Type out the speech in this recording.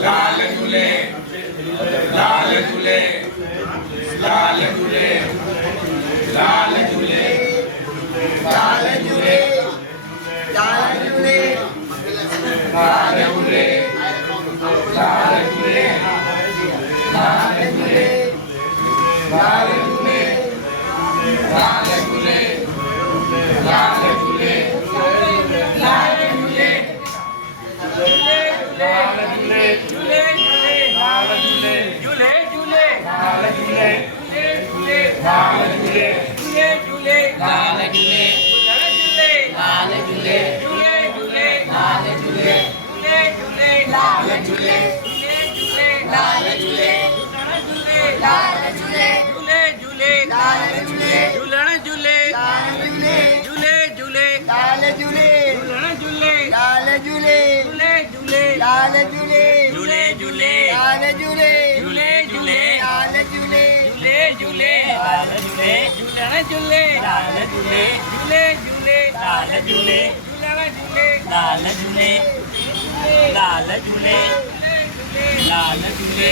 लाल झूले लाल झूले लाल झूले लाल झूले लाल झूले लाल झूले लाल झूले लाल झूले लाल झूले लाल झूले लाल झूले लाल झूले लाल झूले लाल झूले